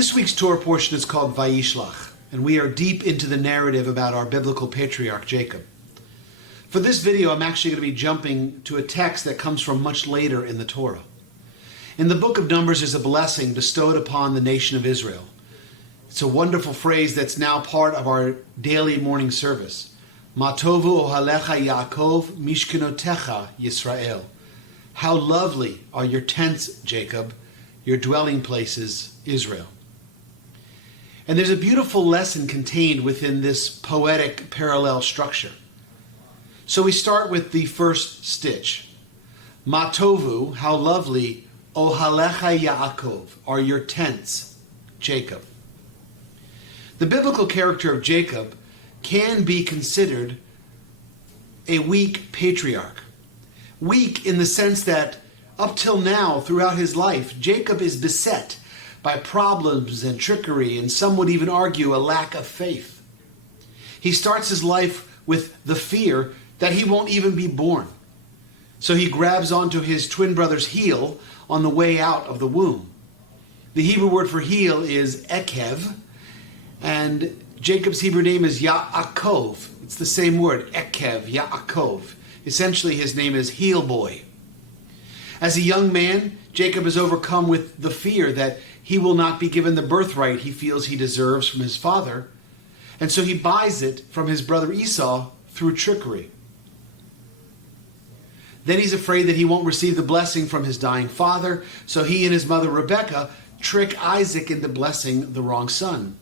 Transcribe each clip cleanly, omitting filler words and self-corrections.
This week's Torah portion is called Vayishlach, and we are deep into the narrative about our biblical patriarch Jacob. For this video, I'm actually going to be jumping to a text that comes from much later in the Torah. In the book of Numbers is a blessing bestowed upon the nation of Israel. It's a wonderful phrase that's now part of our daily morning service. Ma tovu ohalecha Yaakov mishkenotecha Yisrael. How lovely are your tents, Jacob, your dwelling places, Israel. And there's a beautiful lesson contained within this poetic parallel structure. So we start with the first stitch. Ma tovu, how lovely, ohalecha Yaakov, are your tents, Jacob. The biblical character of Jacob can be considered a weak patriarch. Weak in the sense that up till now, throughout his life, Jacob is beset by problems and trickery, and some would even argue a lack of faith. He starts his life with the fear that he won't even be born. So he grabs onto his twin brother's heel on the way out of the womb. The Hebrew word for heel is ekev, and Jacob's Hebrew name is Yaakov. It's the same word, ekev, Yaakov. Essentially, his name is heel boy. As a young man, Jacob is overcome with the fear that he will not be given the birthright he feels he deserves from his father, and so he buys it from his brother Esau through trickery. Then he's afraid that he won't receive the blessing from his dying father, so he and his mother Rebekah trick Isaac into blessing the wrong son.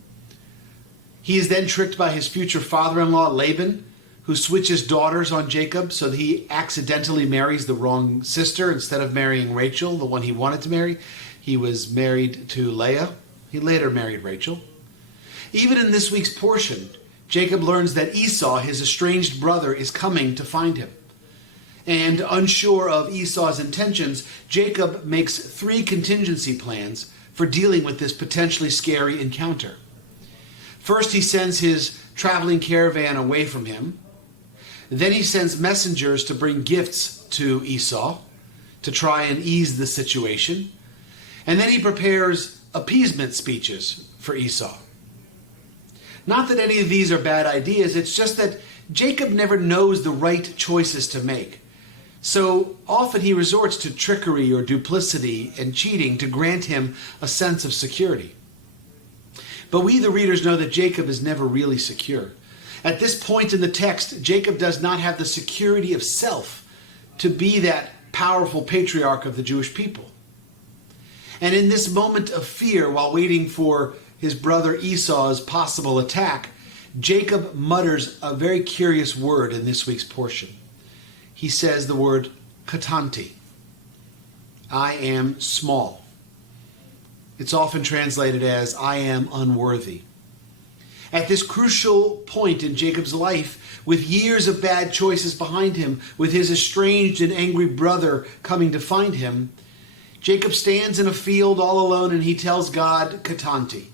He is then tricked by his future father-in-law Laban, who switches daughters on Jacob so that he accidentally marries the wrong sister. Instead of marrying Rachel, the one he wanted to marry, he was married to Leah. He later married Rachel. Even in this week's portion, Jacob learns that Esau, his estranged brother, is coming to find him. And unsure of Esau's intentions, Jacob makes 3 contingency plans for dealing with this potentially scary encounter. First, he sends his traveling caravan away from him. Then he sends messengers to bring gifts to Esau to try and ease the situation. And then he prepares appeasement speeches for Esau. Not that any of these are bad ideas, it's just that Jacob never knows the right choices to make. So often he resorts to trickery or duplicity and cheating to grant him a sense of security. But we, the readers, know that Jacob is never really secure. At this point in the text, Jacob does not have the security of self to be that powerful patriarch of the Jewish people. And in this moment of fear, while waiting for his brother Esau's possible attack, Jacob mutters a very curious word in this week's portion. He says the word katanti. I am small. It's often translated as I am unworthy. At this crucial point in Jacob's life, with years of bad choices behind him, with his estranged and angry brother coming to find him, Jacob stands in a field all alone and he tells God, Katanti,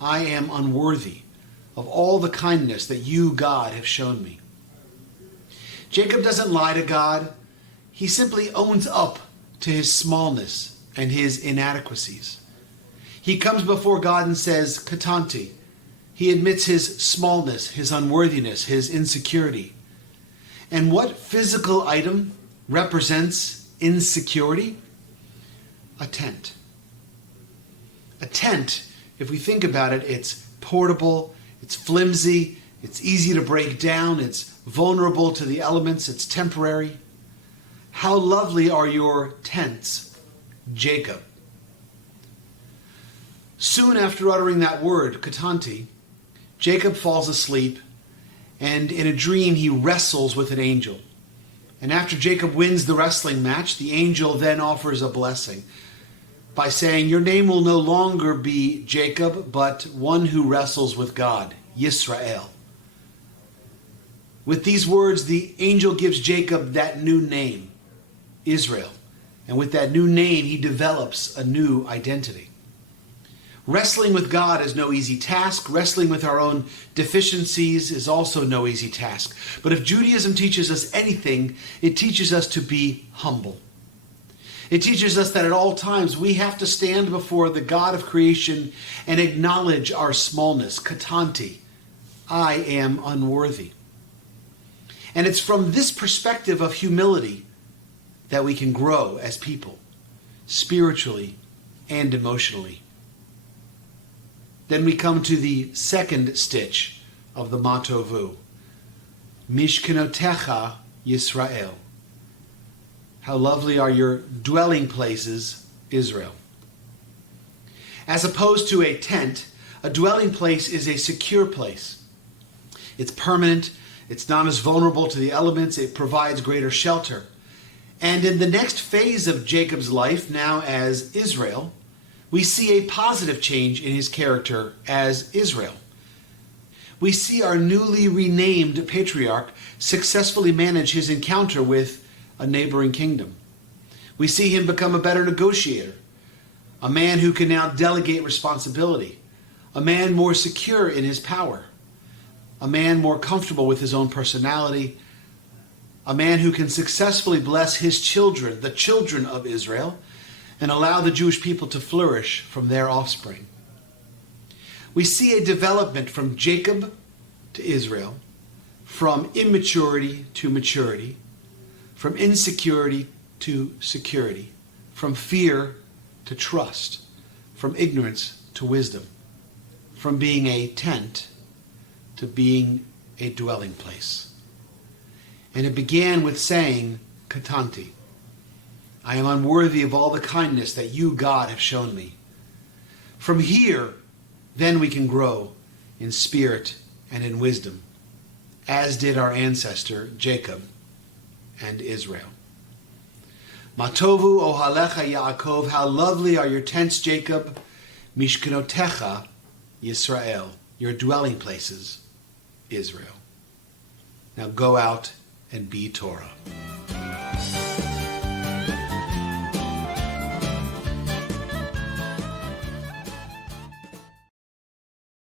I am unworthy of all the kindness that you, God, have shown me. Jacob doesn't lie to God. He simply owns up to his smallness and his inadequacies. He comes before God and says, Katanti. He admits his smallness, his unworthiness, his insecurity. And what physical item represents insecurity? A tent. A tent, if we think about it, it's portable, it's flimsy, it's easy to break down, it's vulnerable to the elements, it's temporary. How lovely are your tents, Jacob. Soon after uttering that word, katanti, Jacob falls asleep, and in a dream he wrestles with an angel. And after Jacob wins the wrestling match, the angel then offers a blessing by saying, your name will no longer be Jacob, but one who wrestles with God, Yisrael. With these words, the angel gives Jacob that new name, Israel. And with that new name, he develops a new identity. Wrestling with God is no easy task. Wrestling with our own deficiencies is also no easy task. But if Judaism teaches us anything, it teaches us to be humble. It teaches us that at all times we have to stand before the God of creation and acknowledge our smallness. Katanti, I am unworthy. And it's from this perspective of humility that we can grow as people, spiritually and emotionally. Then we come to the second stitch of the Matovu. Mishkenotecha Yisrael. How lovely are your dwelling places, Israel. As opposed to a tent, a dwelling place is a secure place. It's permanent, it's not as vulnerable to the elements, it provides greater shelter. And in the next phase of Jacob's life, now as Israel, we see a positive change in his character as Israel. We see our newly renamed patriarch successfully manage his encounter with a neighboring kingdom. We see him become a better negotiator, a man who can now delegate responsibility, a man more secure in his power, a man more comfortable with his own personality, a man who can successfully bless his children, the children of Israel, and allow the Jewish people to flourish from their offspring. We see a development from Jacob to Israel, from immaturity to maturity, from insecurity to security, from fear to trust, from ignorance to wisdom, from being a tent to being a dwelling place. And it began with saying, Katanti, I am unworthy of all the kindness that you, God, have shown me. From here, then we can grow in spirit and in wisdom, as did our ancestor Jacob and Israel. Matovu ohalecha Yaakov, how lovely are your tents, Jacob. Mishkenotecha Yisrael, your dwelling places, Israel. Now go out and be Torah.